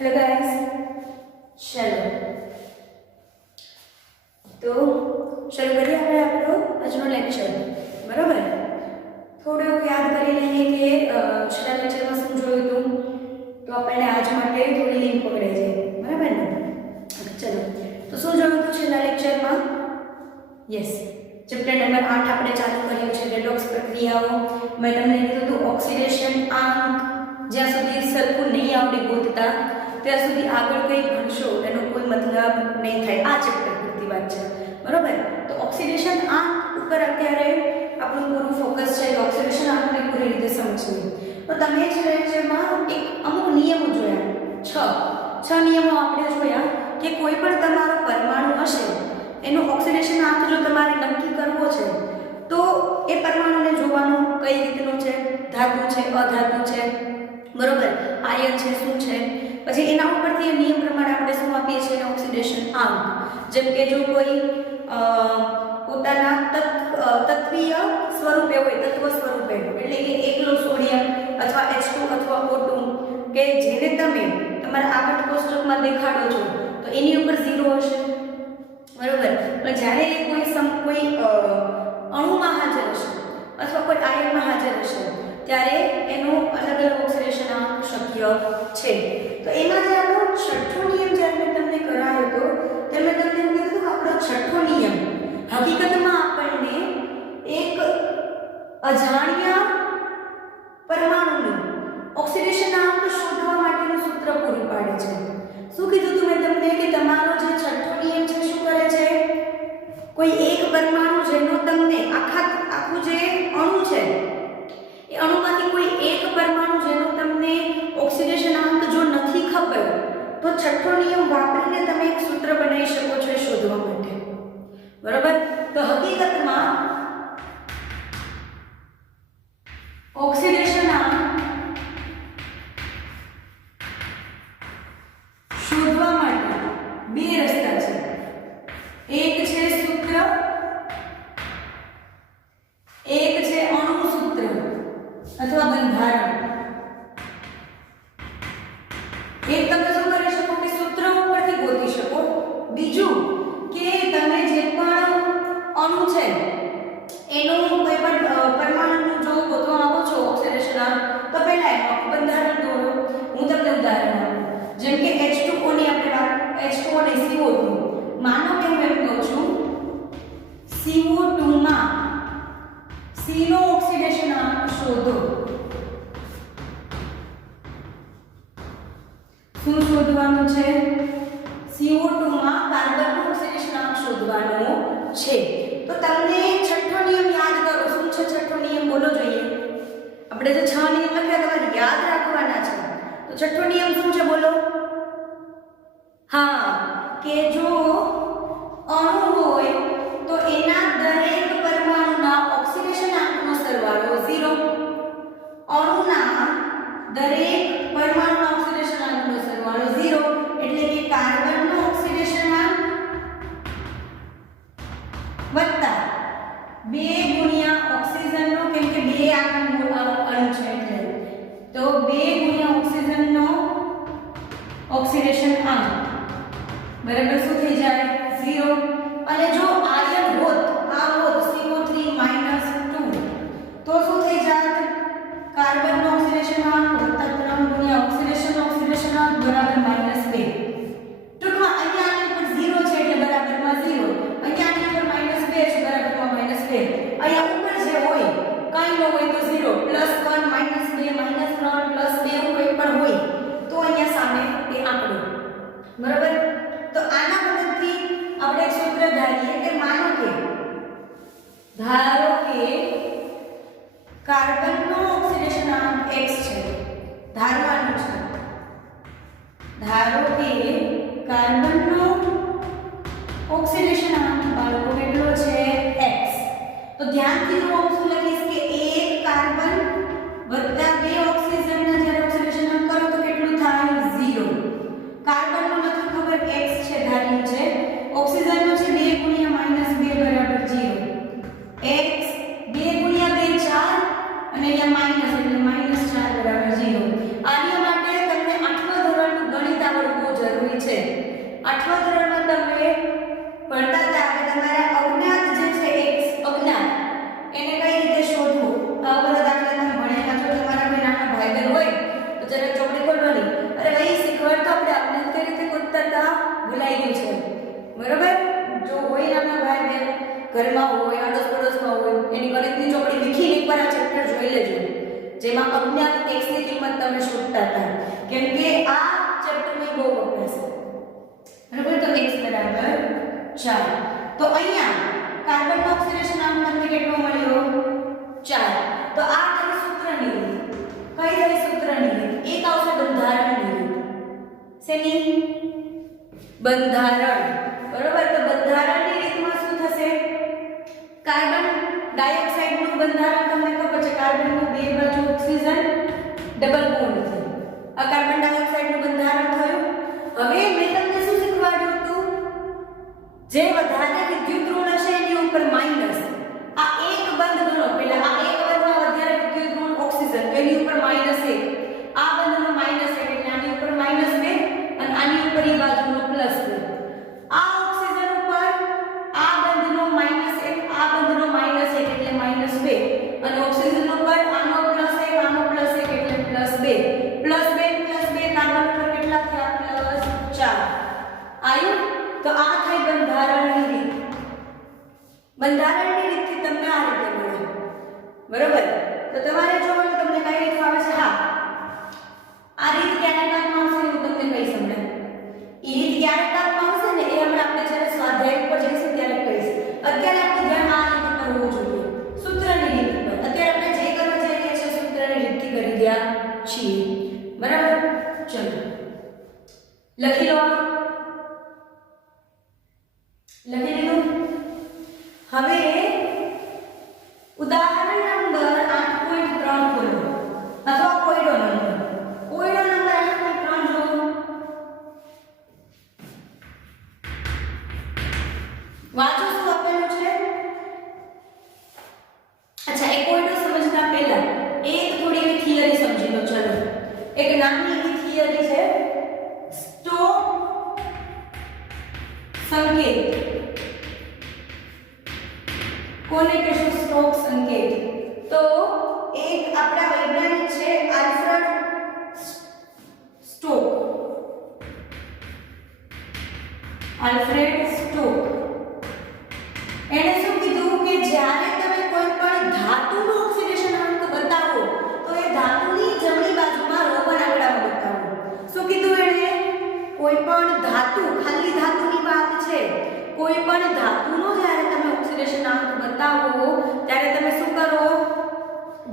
Hello guys, चलो तो શરૂ કરીએ આપણે આપણો આજનો લેક્ચર. બરાબર, થોડું યાદ કરી લઈએ કે છેલ્લા લેક્ચરમાં શું જોયું હતું, તો આપણને આજ માટે થોડી લિંક પકડાઈ જાય. બરાબર ને? ચલો, તો શું જોયું હતું છેલ્લા લેક્ચરમાં? યસ, ચેપ્ટર નંબર 8 આપણે ચાલુ કર્યું છે, રેડોક્સ પ્રક્રિયાઓ. મેં તમને કીધું હતું ઓક્સિડેશન આંક જ્યાં સુધી સરખું નહીં આવડે ગોતતા ત્યાં સુધી આગળ કંઈ ભણશો એનો કોઈ મતલબ નહીં થાય. આ ચેપ્ટર પૂરતી વાત છે. બરોબર, તો ઓક્સિડેશન આંક ઉપર અત્યારે આપણું પૂરું ફોકસ છે. ઓક્સિડેશન આંકને પૂરી રીતે સમજવું. તો તમે જ લેક્ચરમાં એક અમુક નિયમો જોયા, છ નિયમો આપણે જોયા કે કોઈ પણ તમારો પરમાણુ હશે એનો ઓક્સિડેશન આંક જો તમારે નક્કી કરવો છે તો એ પરમાણુને જોવાનું કઈ રીતનું છે, ધાતુ છે, અધાતુ છે, બરોબર, આયન છે, શું છે. પછી એના ઉપરથી નિયમ પ્રમાણે આપણે શું આપીએ છીએ ઓક્સિડેશન આંક. જેમ કે જો કોઈ પોતાના તત્વીય સ્વરૂપે હોય, તત્વ સ્વરૂપે એટલે કે એકલો સોડિયમ અથવા H2 અથવા O2 કે જેને તમે તમારા આગળ કોષ્ટકમાં દેખાડો છો તો એની ઉપર 0 હશે. બરોબર, પણ જ્યારે કોઈ અણુમાં હાજર હશે અથવા કોઈ આયનમાં હાજર હશે ત્યારે એનો અલગ અલગ ઓક્સિડેશન આંક શક્ય છે. તો એમાં જે આપણો છઠ્ઠો નિયમ જ્યારે મેં તમને કરાયો હતો ત્યારે મેં તમને એમ કીધું કે આપણો છઠ્ઠો નિયમ હકીકતમાં આપણને એક અજાણ્યા પરમાણુનું ઓક્સિડેશન આંક શોધવા માટેનું સૂત્ર પૂરું પાડે છે. શું કીધું હતું મેં તમને કે તમારો જે છઠ્ઠો નિયમ છે શું કરે છે, કોઈ એક પરમાણુ જેનો તમને આખું જે અણુ છે એ અણુમાંથી કોઈ એક પરમાણુ જેનો તમને ઓક્સિડેશન આંક જો નથી ખબર તો છઠ્ઠો નિયમ વાપરીને તમે એક સૂત્ર બનાવી શકો છો એ શોધવા માટે. બરાબર, તો હકીકતમાં ઓક્સિડેશન આંક શોધવા માટે બે રસ્તા છે. એક છે સૂત્ર, એક છે અણુ સૂત્ર અથવા બંધારણ. એક તમે શું કરી શકો કે સૂત્ર ઉપરથી ગોતી શકો, બીજું કે તમે જે પણ અણુ છે એનું કોઈ પણ પરમાણુનું જો ગોતવા આવો છો ઓક્સિડેશન આંક તો પહેલા એનું બંધારણ દોરો. હું તમને ઉદાહરણ આપું, જેમ કે H2O ની આપણે વાત, H2O અને CO2. માનો કે હું એમ કહું છું CO2 માં C નો ઓક્સિડેશન આંક શોધો. શું શોધવાનું છે? CO2 માં કાર્બનનો ઓક્સિડેશન આંક શોધવાનો છે. તો તમને છઠ્ઠો નિયમ યાદ કરો. શું છે છઠ્ઠો નિયમ? બોલો જોઈએ. આપણે જે 6 નિયમ લખ્યા તમારે યાદ રાખવાના છે. તો છઠ્ઠો નિયમ શું છે બોલો? હા, કે જો અણુ હોય તો એના દરેક પરમાણુના ઓક્સિડેશન આંકનો સરવાળો 0. અણુના દરેક પરમાણુના ઓક્સિડેશન આંકનો સરવાળો 0 એટલે કે કાર્બનનો ઓક્સિડેશન આંક વત્તા 2 ગુણ્યા ઓક્સિજનનો, કેમ કે 2 આંકનો અણુ છે એટલે તો 2 ગુણ્યા ઓક્સિજનનો ઓક્સિડેશન આંક બરાબર શું થઈ જાય? 0. અને જો આયન હોત, આ હોત CO3 -2 તો શું થઈ જાય? કાર્બનનો ઓક્સિડેશન આંક વત્તા 3 ગુણ્યા ઓક્સિડેશન આંક બરાબર -2. ટૂંકમાં અહીંયા આની ઉપર 0 છે એટલે બરાબરમાં 0, અહીંયા આની ઉપર -2 છે બરાબરમાં -2. અહીંયા ઉપર જે હોય કંઈ ન હોય તો 0, +1 -2 -3 +2 એવું કંઈ પણ હોય તો અહીંયા સામે એ આંકડો. બરાબર, તો આના મદદથી આપણે એક સૂત્ર ધારીએ કે x ની કિંમત તમે શોધતા હતા કેમ કે આ ચેપ્ટરમાં બહુ વપરાશે બરાબર તો x બરાબર 4 તો અહીંયા કાર્બન નો ઓક્સિડેશન આમ તમને કેટલો મળ્યો 4 તો આ થઈ સૂત્રની રીત કઈ થઈ સૂત્રની રીત એક આવશે બંધારણની રીત શેની બંધારણ બરાબર તો બંધારણની રીતમાં શું થશે કાર્બન ડાયોક્સાઇડ નું બંધારણ તમને ખબર છે કાર્બન નું બે બાજુ ઓક્સિજન ડબલ બોન્ડ છે આ કાર્બન ડાયોક્સાઇડ નું બંધારણ થયું હવે મેં તમને શું શીખવાડ્યું હતું જે વધારે વિદ્યુત ઋણ હશે એની ઉપર માઈનસ આ એક બંધ ગણો પહેલા આ એક બંધમાં વધારે વિદ્યુત ઋણ ઓક્સિજન એની ઉપર -1 આ બંધમાં -1 એટલે આની ઉપર -2 અને આની ઉપર ઈ બાજુનો +2 આ ઓક્સિજન ઉપર આ બંધનો -1 આ બંધનો -1 એટલે -2 અને ઓક્સિજન ઉપર આનો +1 આનો +1 એટલે +2 +2 કાર્બન ઉપર કેટલા થયા +4 આયું તો આ થઈ બંધારણની રીત બંધારણની રીતથી તમને આ રીતે મળે બરોબર તો તમારે જોવાનું તમને કઈ રીત આવે છે હા આ રીત ક્યારે કામમાં આવશે હું તમને કહી સમજાય એ રીત ક્યારે કામમાં આવશે ને એ હમણાં આપણે જ્યારે સ્વાધ્યાય ઉપર જઈશું ત્યારે કહીશ અત્યારે આપણે ધ્યાન આ રીત પર હોવું જોઈએ સૂત્રની રીત પર અત્યારે આપણે જે કરવા જઈ રહ્યા છીએ સૂત્રની રીતથી કરી રહ્યા છીએ બરાબર ચલો લખી લો લખી લીધું હવે ઉદાહરણ નંબર 8.3 ખોલો અથવા કોયડો નંબર 8.3 જો વાંચો શું આપેલું છે અચ્છા એક કોયડો સમજતા પહેલા એક થોડી એવી થિયરી સમજી લો ચલો એક નાની એવી થિયરી છે સ્ટોક સંકેત કોને કહેશું સ્ટોક સંકેત તો એક આપણા વૈજ્ઞાનિક છે આલ્ફ્રેડ સ્ટોક એણે શું કીધું કે જ્યારે તમે કોઈ પણ ધાતુનો ઓક્સિડેશન અંક બતાવો તો એ ધાતુની જમણી બાજુમાં રોમન આંકડામાં બતાવો શું કીધું એણે કોઈ પણ ધાતુ ખાલી ધાતુની વાત છે કોઈ પણ ધાતુનો જ્યારે તમે ઓક્સિડેશન અંક બતાવો ત્યારે તમે શું કરો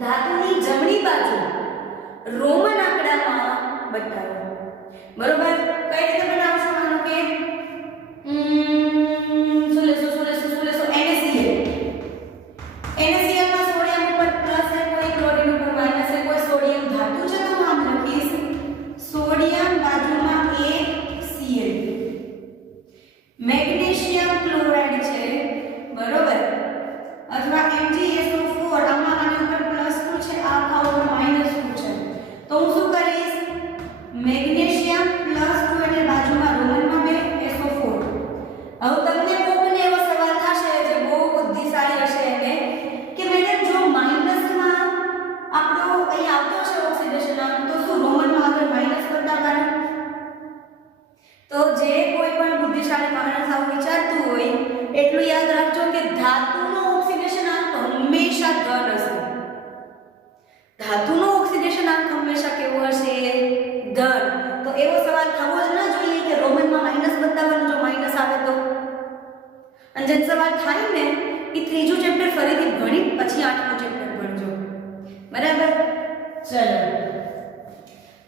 ધાતુની જમણી બાજુ રોમન આંકડામાં બતાવો બરોબર કઈ રીતે બનાવશો માનો કે શું લેશો NaCl માં સોડિયમ ઉપર પ્લસ છે કોઈ ક્લોરીન ઉપર માઈનસ છે કોઈ સોડિયમ ધાતુ છે તો નામ લખીશ સોડિયમ બાજુમાં એક Cl મેગ્નેશિયમ ક્લોરાઇડ છે બરોબર અથવા MgSO4 આમાં આની ઉપર +2 છે આ ઉપર -2 છે તો હું શું કરીશ મેગ્નેશિયમ +2 એટલે બાજુમાં રોમનમાં બે SO4 હવે તમને કોઈને એવો સવાલ થશે જે બહુ બુદ્ધિશાળી હશે એને કે મેડમ જો માઈનસમાં આપણો અહીં આવતો છે ઓક્સિડેશન અંક તો શું રોમનમાં આગળ માઈનસ બતાવવાનું તો જે કોઈ પણ બુદ્ધિશાળી માણસ આવું વિચારતું હોય એટલું યાદ રાખજો કે ધાતુનો ઓક્સિડેશન અંક હંમેશા ધન હશે ધાતુનો ઓક્સિડેશન અંક હંમેશા કેવો હશે ધન તો એવો સવાલ થવો જ ન જોઈએ કે રોમનમાં માઈનસ બતાવવાનું જો માઈનસ આવે તો અને જે સવાલ થાય ને એ ત્રીજું ચેપ્ટર ફરીથી ભણી પછી આઠમું ચેપ્ટર ભણજો બરાબર ચલો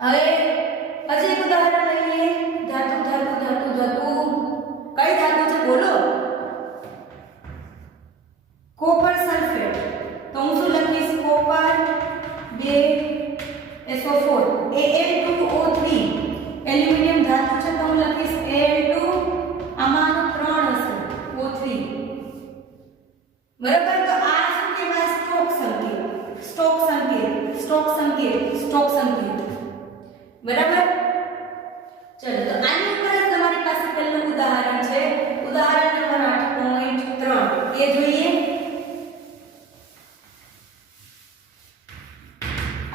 હવે હજી એક ઉદાહરણ લઈએ ધાતુ કઈ ધાતુ છે બોલો કોપર સલ્ફેટ તો હું શું લખીશ કોપર 2SO4 Al2O3 એલ્યુમિનિયમ ધાતુ છે તો હું લખીશ Al2 આમાં 3 હશે O3 બરાબર તો આ શું કહેવાય સ્ટોક સંકેત બરાબર ચલો તો આની ઉપર જ તમારી પાસે પહેલું ઉદાહરણ છે ઉદાહરણ નંબર 8.3 એ જોઈએ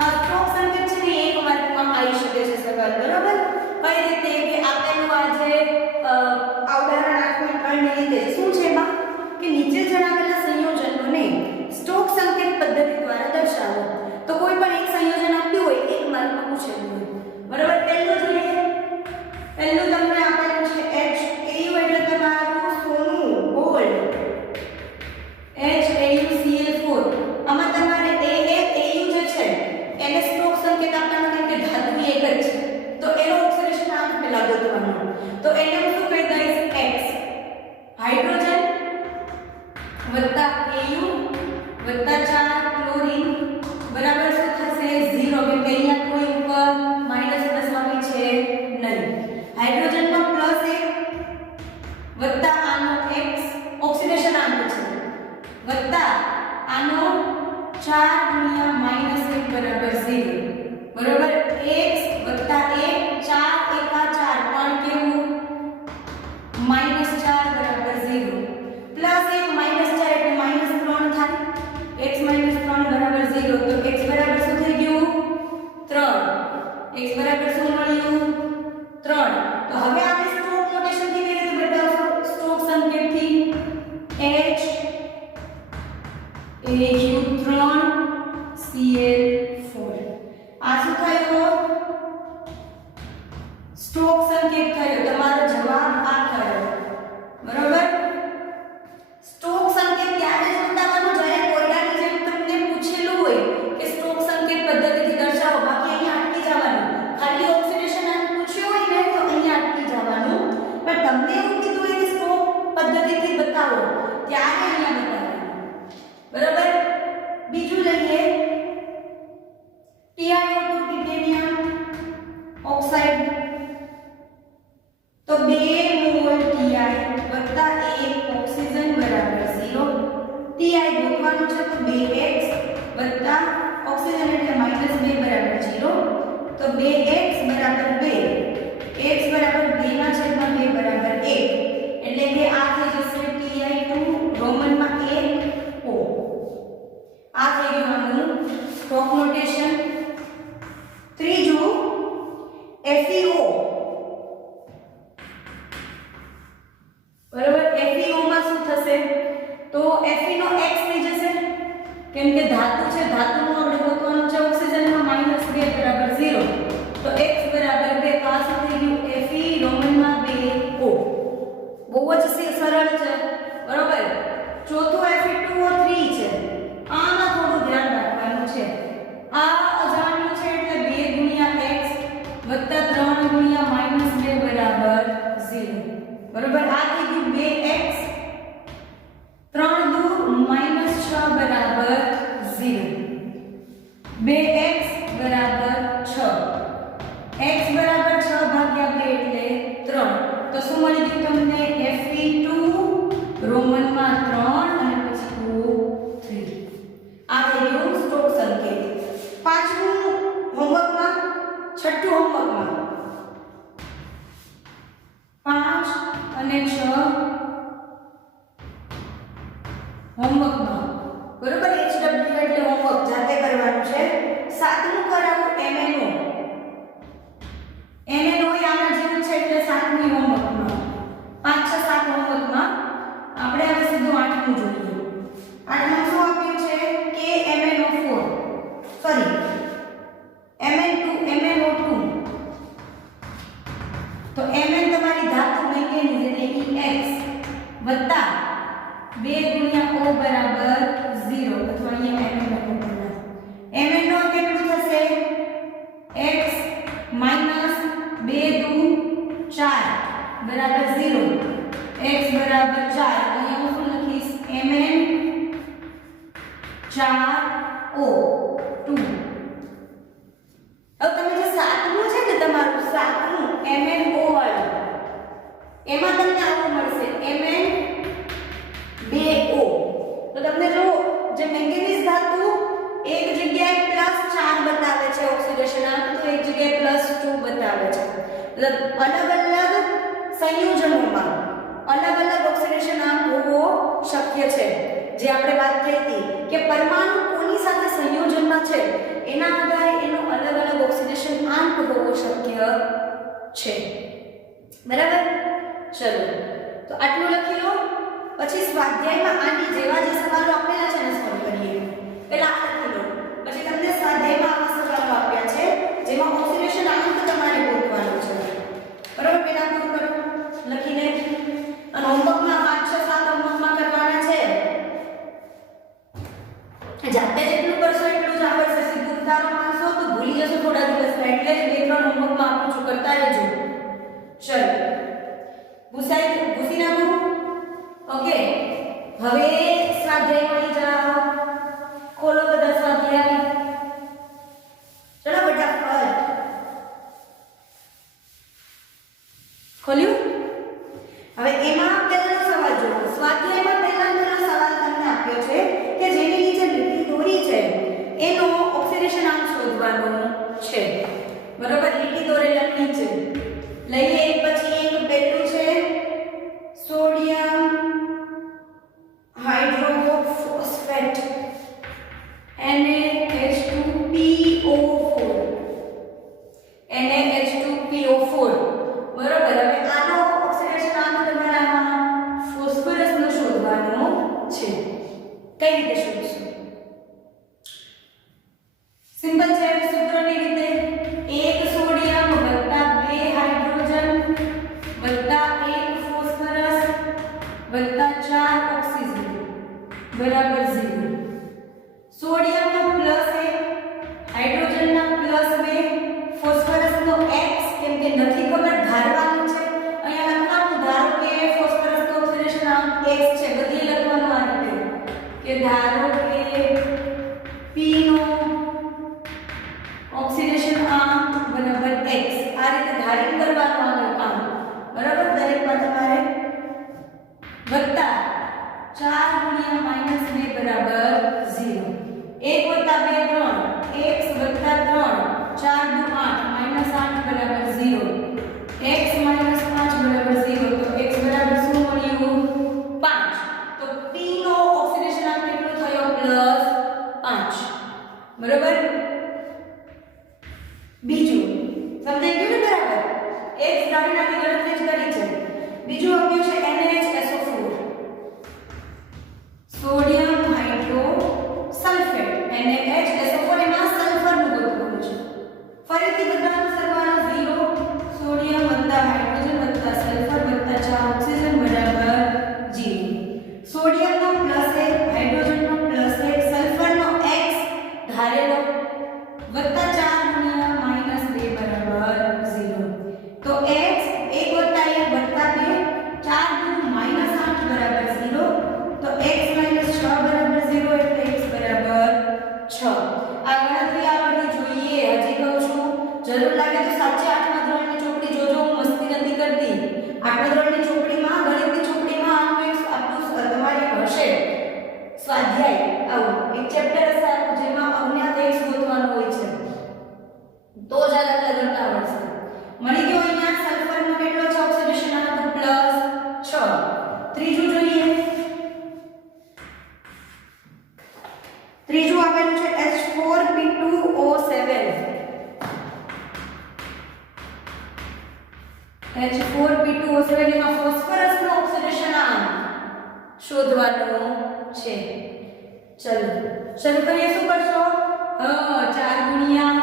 આ સ્ટોક સંકેત છે ને એક માર્કમાં આવી શકે છે સવાલ બરાબર કઈ રીતે કે આપેલું આ જે આ ઉદાહરણ 8.3 ની રીતે શું છે બા કે નીચે જણાવેલા સંયોજનોને સ્ટોક સંકેત પદ્ધતિ દ્વારા દર્શાવો તો કોઈ પણ એક સંયોજન આપ્યું હોય એક 3 x બરાબર શું મળ્યું 3 તો હવે આપણે સ્ટ્રોક નોટેશન થી કેવી રીતે બતાવશું સ્ટ્રોક સંકેતથી h AU3 Cl4 આ શું થયું સ્ટ્રોક સંકેત થયો તમારો જવાબ આ થયો બરોબર સ્ટ્રોક સંકેત ત્યારે જ બતાવવાનું જ્યારે કોયડાની જેમ તમને પૂછેલું હોય કે સ્ટ્રોક સંકેત પદ્ધતિથી દર્શાવો બાકી અહીં અટકી જવાનું ખાલી ઓક્સિડેશન આને પૂછ્યું હોય ને તો અહીં અટકી જવાનું પણ તમને એવું કીધું હોય કે સ્ટ્રોક પદ્ધતિથી બતાવો ત્યારે અહીંયા બતાવવાનું બરોબર બીજું લઈએ TiO2 ટિટેનિયમ ઓક્સાઇડ તો 2 મોલ Ti વત્તા 1 ઓક્સિજન બરાબર 0 Ti ગોતવાનું છે તો 2x વત્તા ઓક્સિજન એટલે -2 બરાબર 0 તો 2x બરાબર 2 x બરાબર 2 ના છેદમાં 2 બરાબર 1 એટલે કે આ થઈ જશે Ti2 રોમનમાં 1 O આ થઈ ગયું આનું સ્ટ્રોક નોટેશન ત્રીજું FeO બરાબર FeO માં શું થશે તો Fe નો x થઈ જશે કેમ કે ધાતુ છે ધાતુનું આપણે ગોતવાનું છે ઓક્સિજનમાં -2 બરાબર 0 તો x બરાબર 2 તો આ શું થઈ ગયું Fe રોમનમાં 2 O બહુ જ સરળ છે બરાબર ચોથું Fe2O3 છે આમાં થોડું ધ્યાન રાખવાનું છે આ અજાણ્યું છે એટલે 2 ગુણ્યા x વત્તા 3 ગુણ્યા -2 બરાબર 0 બરોબર આ થઈ ગયું 2x 3 દુ -6 બરાબર 0 2x બરાબર 6 x બરાબર 6 ભાગ્યા 2 એટલે 3 તો શું મળી ગયું તમને Fe2 રોમનમાં 3 અને પછી O3 આ થઈ ગયું સ્ટ્રોક સંકેત પાંચમું હોમવર્કમાં છઠ્ઠું હોમવર્કમાં 5 અને 6 હોમવર્કમાં બરોબર HW એટલે હોમવર્ક જાતે કરવાનું છે સાતમું કરાવું MNO આના જેવું છે એટલે સાતમી હોમવર્કમાં 5 6 7 હોમવર્કમાં આપણે હવે સીધું આઠમું જોઈએ આઠમું શું આપ્યું છે કે MnO4 સોરી MnO2 તો Mn તમારી ધાતુ મેંગેનીઝ એટલે Ex વત્તા 2 ગુણ્યા O બરાબર 0 અથવા અહીંયા Mn લખવું પડે Mn નો કેટલું થશે x માઈનસ 2 દુ 4 બરાબર 0 x બરાબર 4 અહીંયા હું શું લખીશ Mn 4O2 હવે તમે જે સાતમું છે ને તમારું સાતમું MnO વાળું એમાં તમને આવું મળશે Mn 2O તો તમને જો જે મેંગેનીઝ ધાતુ એક જગ્યાએ +4 બતાવે છે ઓક્સિડેશન આંક તો એક જગ્યાએ +2 બતાવે છે મતલબ અલગ-અલગ સંયોજનોમાં અલગ-અલગ ઓક્સિડેશન આંક હોવો શક્ય છે જે આપણે વાત થઈ હતી કે પરમાણુ કોની સાથે સંયોજનમાં છે એના આધારે એનો અલગ-અલગ ઓક્સિડેશન આંક હોવો શક્ય છે બરાબર ચલો તો આટલું લખી લો પછી સ્વાધ્યાયમાં આની જેવા જે સવાલો આપેલા છે ને સોલ્વ કરીએ પહેલા આ લખી લો પછી તમને સ્વાધ્યાયમાં આવા સવાલો આપ્યા છે જેમાં ઓક્સિડેશન આંક તમારે ગોતવાનો છે બરાબર પહેલા પૂરું કરો લખીને અને હોમવર્કમાં 5 6 7 હોમવર્કમાં કરવાના છે જાતે જેટલું કરશો એટલું જ આવડશે સીધું ઉતારો મારશો તો ભૂલી જશો થોડા દિવસમાં એટલે જ 2 3 હોમવર્કમાં આપું છું કરતા રહેજો ચલો ભૂસી નાખો ઓકે હવે સ્વાધ્યાય મળી જાઓ ખોલો બધા સ્વાધ્યાય ચલો ફટાફટ ખોલ્યું હવે એમાં પહેલો સવાલ જુઓ સ્વાધ્યાયમાં પહેલો સવાલ તમને આપ્યો છે કે જેની નીચે લીટી દોરી છે એનો ઓક્સિડેશન આંક શોધવાનો છે બરોબર લીટી દોરેલા નીચે લઈએ એક પછી એક પહેલું છે સોડિયમ હાઇડ્રોફોસ્ફેટ NaH2PO4 બરાબર x આ રીતે ધારણ કરવાનું આવે કામ બરાબર દરેકમાં તમારે વત્તા 4 ગુણ્યા -2 બરાબર 0 1 વત્તા 2 3 x વત્તા 3 4 દુ 8 -8 બરાબર 0 x -5 બરાબર 0 તો x બરાબર શું મળ્યું 5 તો p નો ઓક્સિડેશન આંક કેટલો થયો +5 બરાબર બીજું સમજાઈ ગયું ને બરાબર x દાખલાની ગણતરી જ કરી છે બીજું આપ્યું છે NaHSO4 સોડિયમ હાઇડ્રોસલ્ફેટ NaHSO4 એમાં સલ્ફરનું ગોઠવણું છે ફરીથી બધાનો સરવાળો 0 સોડિયમ વત્તા હાઇડ્રોજન વત્તા સલ્ફર વત્તા 4 ઓક્સિજન બરાબર 0 સોડિયમનો +1 હાઇડ્રોજનનો +1 સલ્ફરનો x ધારેલો વત્તા 4 ગુણ્યા -2 બરાબર 0 તો x 1 વત્તા 1 વત્તા 2 4 દુ -8 બરાબર 0 તો x - 6 બરાબર 0 એટલે x બરાબર 6 આ ગણતરી આવડવી જોઈએ હજી કહું છું જરૂર લાગે તો સાચે 8મા ધોરણની ચોપડી જોજો હું મસ્તી નથી કરતી 8મા ધોરણની ચોપડીમાં ગણિતની ચોપડીમાં આનું એક આપણું તમારે હશે સ્વાધ્યાય આવું એક ચેપ્ટર હશે આખું જેમાં અજ્ઞાત x ગોતવાનો હોય છે તો જ આ દાખલા ગણતા આવડશે મળી ગયો અહીંયા સલ્ફરનો કેટલો છે ઓક્સિડેશન આંક +6 ત્રીજું જોઈએ ત્રીજું આપેલું છે H4P2O7 H4P2O7 એમાં ફોસ્ફરસનો ઓક્સિડેશન આંક શોધવાનો છે ચલો શરૂ કરીએ શું કરશો 4 ગુણ્યા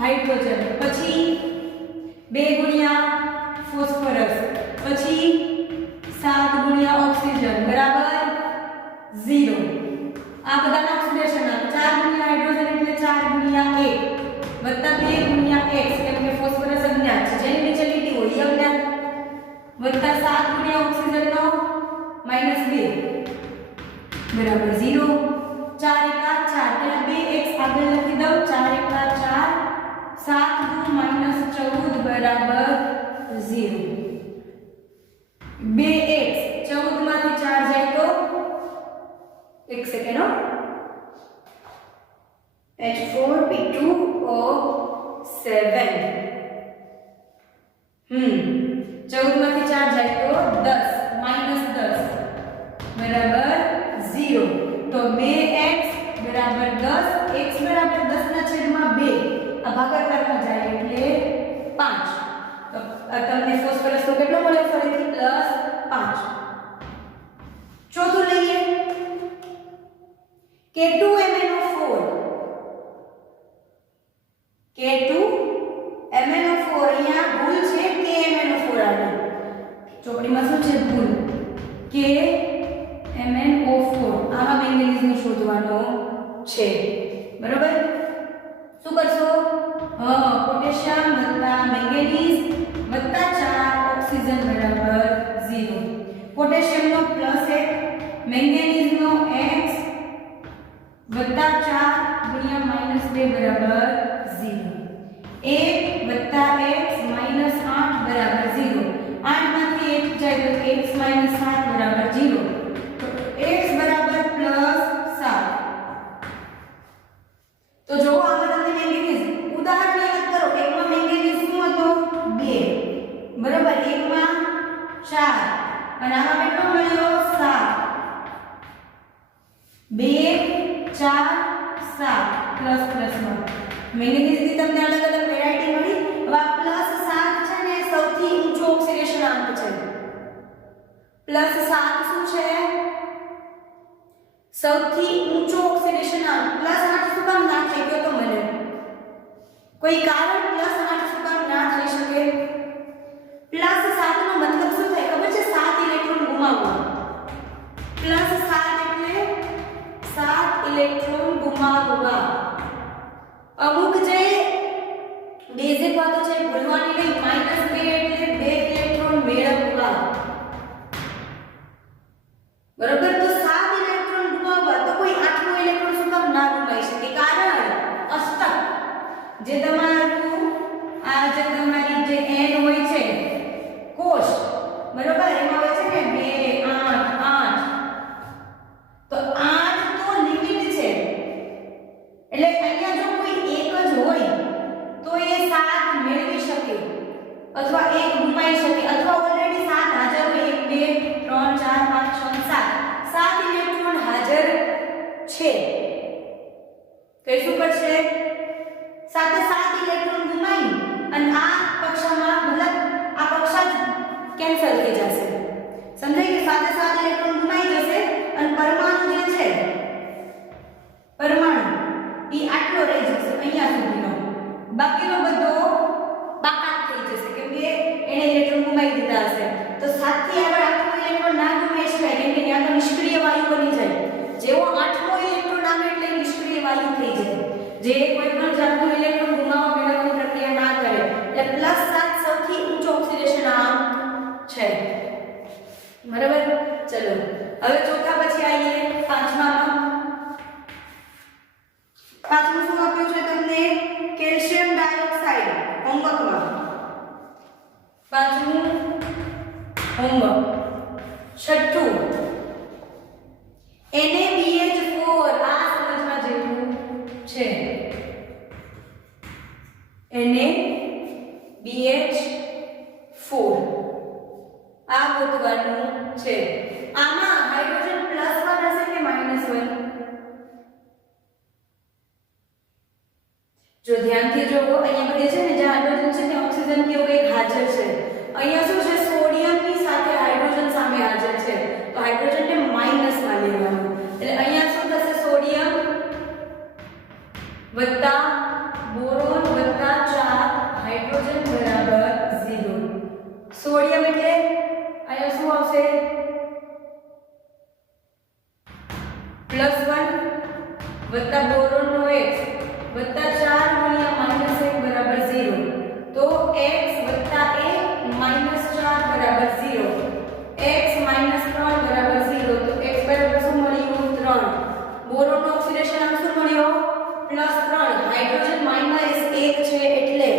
હાઇડ્રોજન પછી 2 ગુણ્યા ફોસ્ફરસ પછી 7 ગુણ્યા ઓક્સિજન બરાબર 0 આ બધાના ઓક્સિડેશન આંક 4 ગુણ્યા હાઇડ્રોજન એટલે 4 ગુણ્યા 1 વત્તા 2 ગુણ્યા x કેમ કે ફોસ્ફરસ અજ્ઞાત છે જેની નીચે લીટી હોય એ અજ્ઞાત વત્તા 7 ગુણ્યા ઓક્સિજનનો -2 બરાબર 0 4 એકા 4 એટલે 2x આગળ લખી દઉં 4 એકા 4 7 દુ -14 બરાબર 0 2x 14 માંથી 4 જાય તો એક સેકન્ડ H4P2O7 14 માંથી 4 જાય તો 10 -10 બરાબર 0 તો 2x બરાબર 10 x બરાબર 10 ના છેદમાં 2 આ ભાગાકારમાં જાય એટલે 5 તો તમને ફોસ્ફરસનો કેટલો મળે ફરીથી +5 ચોથું લઈએ K2MnO4 અહીંયા ભૂલ છે KMnO4 આવે ચોપડીમાં શું છે ભૂલ KMnO4 આમાં મેંગેનીઝનું શોધવાનો છે બરાબર શું કરશો પોટેશિયમ વત્તા મેંગેનીઝ વત્તા 4 ઓક્સિજન બરાબર 0 પોટેશિયમનો +1 મેંગેનીઝનો x વત્તા 4 ગુણ્યા -2 બરાબર 0 1 વત્તા x -8 બરાબર 0 8 માંથી 1 જાય તો x -7 બરાબર 0 તો x બરાબર +7 તો જો આ બધાને મેંગેનીઝ ઉદાહરણ યાદ કરો એકમાં મેંગેનીઝ શું હતો 2 બરાબર એકમાં 4 અને આમાં કેટલો મળ્યો 7 2 4 7 પ્લસમાં મેંગેનીઝની તમને અલગ અલગ વેરાયટી મળી હવે આ +7 છે ને સૌથી ઊંચો ઓક્સિડેશન આંક છે +7 શું છે સૌથી ઊંચો ઓક્સિડેશન આંક +8 શું કામ ના થઈ ગયો તો મને કોઈ કારણ +8 શું કામ ના થઈ શકે +7 નો મતલબ શું થાય ખબર છે 7 ઇલેક્ટ્રોન ગુમાવવા +7 એટલે 7 ઇલેક્ટ્રોન ગુમાવવા અમુક જે બેઝિક વાતો છે ભૂલવાની નહીં -2 એટલે 2 ઇલેક્ટ્રોન મેળવવા બરોબર તો 7 ઇલેક્ટ્રોન ગુમાવવા તો કોઈ 8નો ઇલેક્ટ્રોન શું કામ ના ગુમાવી શકે કારણ અષ્ટક જે તમારું આ આ જે તમારી જે n હોય છે કોષ, બરોબર, એમાં હોય છે ને 2 8 8, તો 8 તો લિમિટ છે, એટલે અહીંયા જો કોઈ એક જ હોય તો એ 7 મેળવી શકે અથવા 1 ગુમાઈ શકે, અથવા ઓલરેડી 7 હાજર હોય, 1 2 3 4 5 6 7 ઇલેક્ટ્રોન હાજર છે, તો એ શું કરશે? સાથે 7 ઇલેક્ટ્રોન ગુમાઈ અને આ કક્ષામાં મતલબ આ કક્ષા કેન્સલ થઈ જશે, સમજાય કે સાથે 7 ઇલેક્ટ્રોન ગુમાઈ જશે અને પરમાણુ જે છે પરમાણુ ઈ આટલો રહી જશે અહીંયા સુધીનો, બાકીનો બધો બાકાત થઈ જશે કેમ કે એને ઇલેક્ટ્રોન ગુમાઈ દીધા હશે, તો 7 થી આગળ 8મો ઇલેક્ટ્રોન ના ગુમાઈ શકાય કેમ કે ત્યાં તો નિષ્ક્રિય વાયુ બની જાય, જેવો 8મો ઇલેક્ટ્રોન આવે એટલે નિષ્ક્રિય વાયુ થઈ જાય, જે કોઈ પણ જાતનું ઇલેક્ટ્રોન ગુમાવવા મેળવવાની પ્રક્રિયા ના કરે, એટલે +7 સૌથી ઊંચો ઓક્સિડેશન આંક છે, બરાબર। ચલો હવે ચોથા પછી આવીએ પાંચમામાં। પાંચમું શું આપ્યું છે તમને? કેલ્શિયમ ડાયોક્સાઇડ હોમવર્કમાં, પાંચમું હોમવર્ક। છઠ્ઠું NaBH4, આ સમજવા જેવું છે, NaBH4 આ ગોતવાનું છે। આમાં હાઇડ્રોજન +1 હશે કે -1? જો ધ્યાનથી જોવો, અહીંયા બધે છે ને જ્યાં હાઇડ્રોજન છે ત્યાં ઓક્સિજન કેવું એક હાજર છે, અહીંયા શું છે સોડિયમની સાથે હાઇડ્રોજન સામે હાજર છે, તો હાઇડ્રોજનને માઈનસમાં લેવાનું, એટલે અહીંયા શું થશે? સોડિયમ વત્તા બોરોન વત્તા 4 હાઇડ્રોજન બરાબર 0। સોડિયમ એટલે અહીંયા શું આવશે? +1 વત્તા બોરોનનો x વત્તા 4 ગુણ્યા -1 બરાબર 0, તો x વત્તા 1 -4 બરાબર 0, x -3 બરાબર 0, તો x બરાબર શું મળ્યું? 3। બોરોનનો ઓક્સિડેશન આંક શું મળ્યો? +3, હાઇડ્રોજન -1 છે, એટલે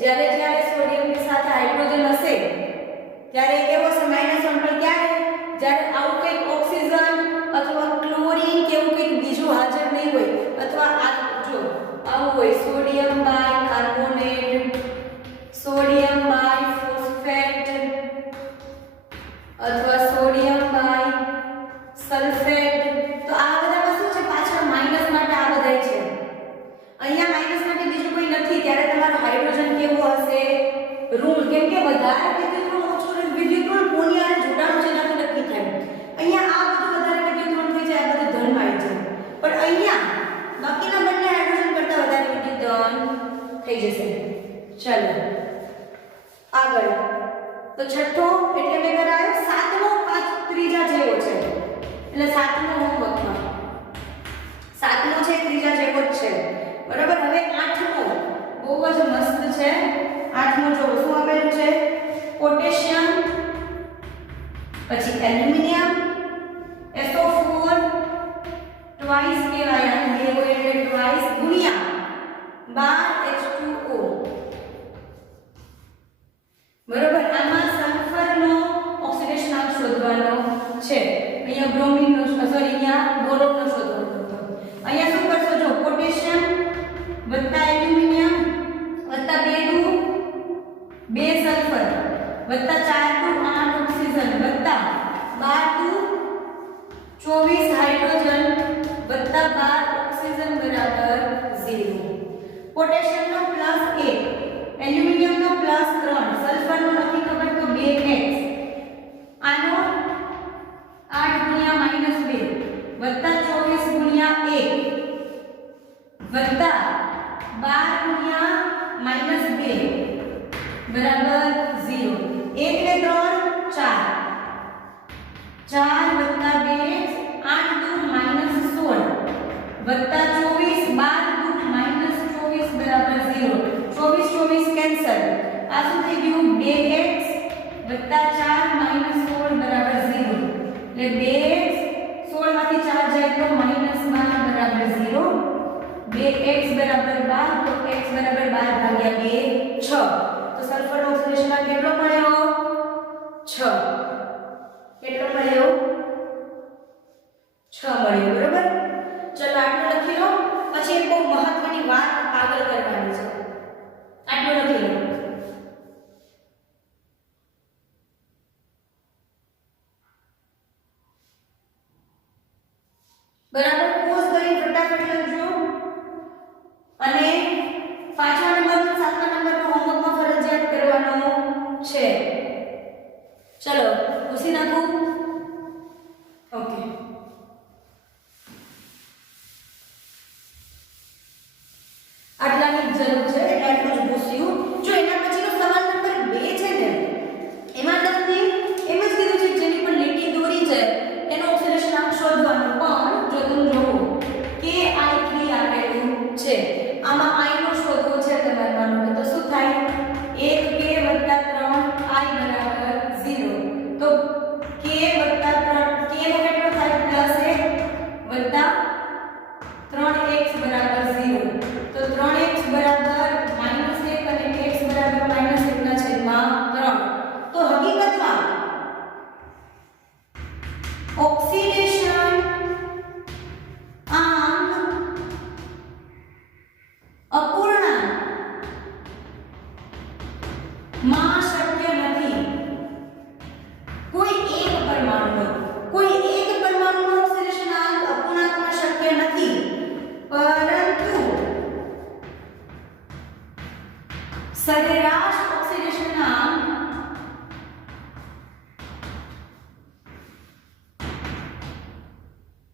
જ્યારે સોડિયમની સાથે હાઇડ્રોજન હશે ત્યારે કેવો છે? -1, પણ ક્યારે? જ્યારે આવું કંઈક ઓક્સિજન અથવા ક્લોરીન કેવું કંઈક બીજું હાજર નહીં હોય, અથવા આ જો આવું હોય સોડિયમ બાયકાર્બોનેટ, સોડિયમ બાયફોસ્ફેટ અથવા સોડિયમ બાયસલ્ફેટ, તો આ બધામાં શું છે? પાછળ માઈનસ માટે આ બધાય છે, અહીંયા માઈનસ માટે બીજું કોઈ નથી, ત્યારે તમારો હાઇડ્રોજન કેવો હશે? ઋણ, કેમ કે વધારે વિદ્યુતઋણ ઓછું વિદ્યુતઋણ પુણ્ય અને જોડાણ જેનાથી નક્કી થાય, અહીંયા આ બધું વધારે વિદ્યુતઋણ થઈ જાય, આ બધું ધન આવી જાય, પણ અહીંયા બાકીના બંને હાઇડ્રોજન કરતા વધારે વિદ્યુતધન થઈ જશે। ચાલો આગળ, તો છઠ્ઠો એટલે મેં કરાયો, સાતમો ત્રીજા જેવો છે, એટલે સાતમો હોમવર્કમાં સાતમો છે ત્રીજા જેવો જ છે, બરાબર। હવે આઠમો બહુ જ મસ્ત છે, આઠમો જો શું આપેલું છે? પોટેશિયમ, પછી એલ્યુમિનિયમ, SO4 ટ્વાઇસ કહેવાય, અને બે હોય એટલે ટ્વાઇસ ગુણ્યા 12H2O, બરોબર। આમાં સલ્ફરનો ઓક્સિડેશન આંક શોધવાનો છે, અહીંયા બ્રોમિનનો સોરી અહીંયા બોરોનનો શોધવાનો હતો, અહીંયા શું કરશો? જો પોટેશિયમ વત્તા એલ્યુમિનિયમ વત્તા 2 સલ્ફર વત્તા 4 8 ઓક્સિજન વત્તા 12 હાઇડ્રોજન વત્તા 12 ઓક્સિજન બરાબર 0। પોટેશિયમનો +1, એલ્યુમિનિયમનો +3, સલ્ફરનો નથી ખબર તો 2x, આનો 8 ગુણ્યા -2 વત્તા 24 ગુણ્યા 1 વત્તા 12 ગુણ્યા -2 બરાબર 0। 1 ને 3 4, 4 વત્તા 2 8 દુ -16 વત્તા 24 12 દુ -24 બરાબર 0। 24 24 કેન્સલ, આ શું થઈ ગયું? 2x વત્તા 4 -16 બરાબર 0, એટલે 2x 16 માંથી 4 જાય તો -12 બરાબર 0, 2x બરાબર 12, તો x બરાબર 12 ભાગ્યા 2 6। ઓક્સિડેશન કેટલો મળ્યો 6 કેટલો મળ્યો 6 મળ્યો બરાબર ચલો આટલું લખી લો પછી એક બહુ મહત્વની વાત આગળ કરવાની છે આટલું લખી લો બરાબર પોઝ કરી ફટાફટ લખજો અને 5મા નંબરનો 7મા નંબરનો હોમવર્કમાં ફરજિયાત કરવાનો છે ચલો પૂછી નાખું ઓકે આટલાની જરૂર છે એટલે આટલું જ પૂછ્યું જો એના પછીનો સવાલ નંબર 2 છે ને એમાં તમને એમ જ કીધું છે જેની પર લીટી દોરી છે એનો ઓક્સિડેશન આંક શોધવાનો પણ જો તમે જોવો કે I3 આપેલું છે આમાં I નો શોધવો છે તમારે માનો કે તો શું થાય 1k 3 I બરાબર 0 તો k 3 k નો કેટલો થાય +1 3x બરાબર 0 તો 3x બરાબર -1 અને x બરાબર -1 ના છેદમાં 3 તો હકીકતમાં ઓક્સિડેશન આંક અપૂર્ણાંક માં શક્ય નથી કોઈ એક પરમાણુનો ઓક્સિડેશન આંક અપૂર્ણાંકમાં શક્ય નથી પરંતુ સરેરાશ ઓક્સિડેશન આંક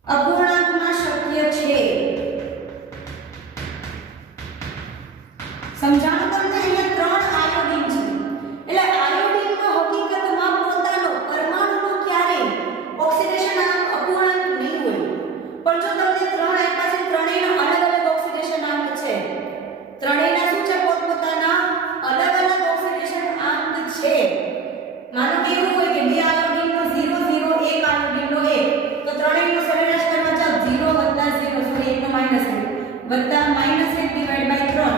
અપૂર્ણાંકમાં શક્ય છે સમજાણું તમને અહીંયા 3 આયોડીન છે એટલે આયોડીનનો હકીકતમાં પોતાનો પરમાણુનો ક્યારે ઓક્સિડેશન આંક અપૂર્ણાંક નહીં હોય પણ જો તમને 3 આપ્યા છે ત્રણેયનો અલગ અલગ ઓક્સિડેશન આંક છે ત્રણેયના શું છે પોતપોતાના અલગ અલગ ઓક્સિડેશન આંક છે માનો કે એવું હોય કે બે આયોડીનનો 0 0 એક આયોડીનનો 1 તો ત્રણેયનો સરેરાશ કરવા જાવ 0 0 સોરી 1 નો -1 વત્તા -1 ડિવાઇડ બાય 3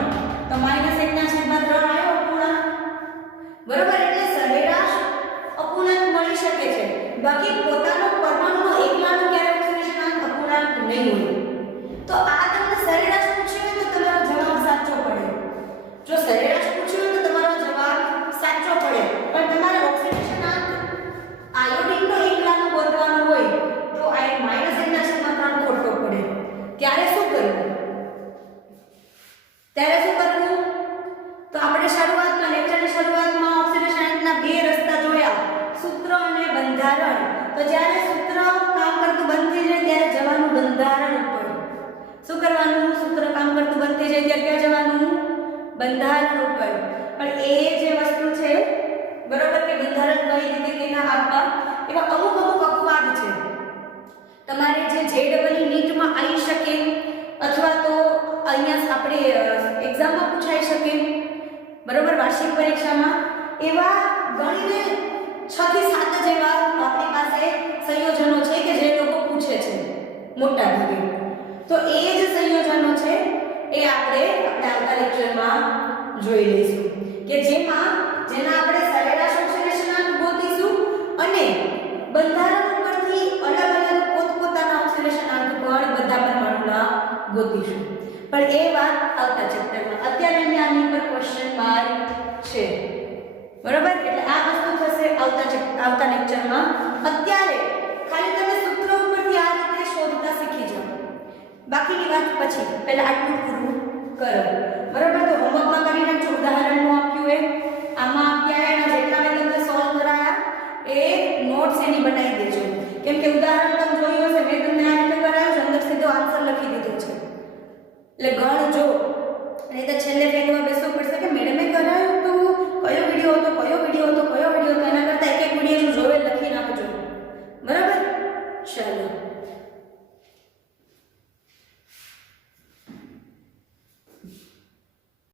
તો -1 ના છેદમાં 3 આવ્યો અપૂર્ણાંક બરોબર એટલે સરેરાશ અપૂર્ણાંક મળી શકે છે બાકી પોતાનો પરમાણુનો એકલાનો ક્યારે ઓક્સિડેશન આંક અપૂર્ણાંક નહીં હોય તો આ તમને સરેરાશ પૂછ્યું હોય તો તમારો જવાબ સાચો પડે જો સરેરાશ પૂછ્યું હોય તો તમારો જવાબ સાચો પડે પણ તમારે ઓક્સિડેશન આંક આયોડીનનો એકલાનો ગોતવાનો હોય તો આ -1 ના છેદમાં 3 ખોટો પડે ત્યારે શું કરવું તો આપણે શરૂઆતમાં લેક્ચરની શરૂઆતમાં ઓક્સિડેશન આંકના બે રસ્તા જોયા સૂત્ર અને બંધારણ તો જ્યારે સૂત્ર કામ કરતું બંધ થઈ જાય ત્યારે જવાનું બંધારણ ઉપર શું કરવાનું સૂત્ર કામ કરતું બંધ થઈ જાય ત્યારે ક્યાં જવાનું બંધારણ ઉપર પણ એ જે વસ્તુ છે બરોબર કે બંધારણ કઈ રીતે કેના આપવા એવા અમુક અપવાદ છે તમારે જે JEE નીટમાં આવી શકે અથવા તો અહીંયા આપણે એક્ઝામમાં પૂછાઈ શકે બરોબર વાર્ષિક પરીક્ષામાં એવા ગણીને 6 થી 7 જેવા આપણી પાસે સંયોજનો છે કે જે લોકો પૂછે છે મોટા ભાગે તો એ જ સંયોજનો છે એ આપણે આવતા લેક્ચરમાં જોઈ લઈશું કે જેના આપણે સરેરાશ ઓક્સિડેશન આંક ગોતીશું અને બંધારણ ઉપરથી અલગ અલગ પોતપોતાના ઓક્સિડેશન આંક પણ બધા પરમાણુના ગોતીશું પણ એ વાત આવતા ચેપ્ટરમાં અત્યારે અહીંયા આની પર ક્વેશ્ચન માર્ક છે બરોબર એટલે આ વસ્તુ થશે આવતા લેક્ચરમાં અત્યારે ખાલી તમે સૂત્ર ઉપરથી આ રીતે શોધતા શીખી જાઓ બાકીની વાત પછી પહેલા આટલું પૂરું કરો બરોબર તો હોમવર્ક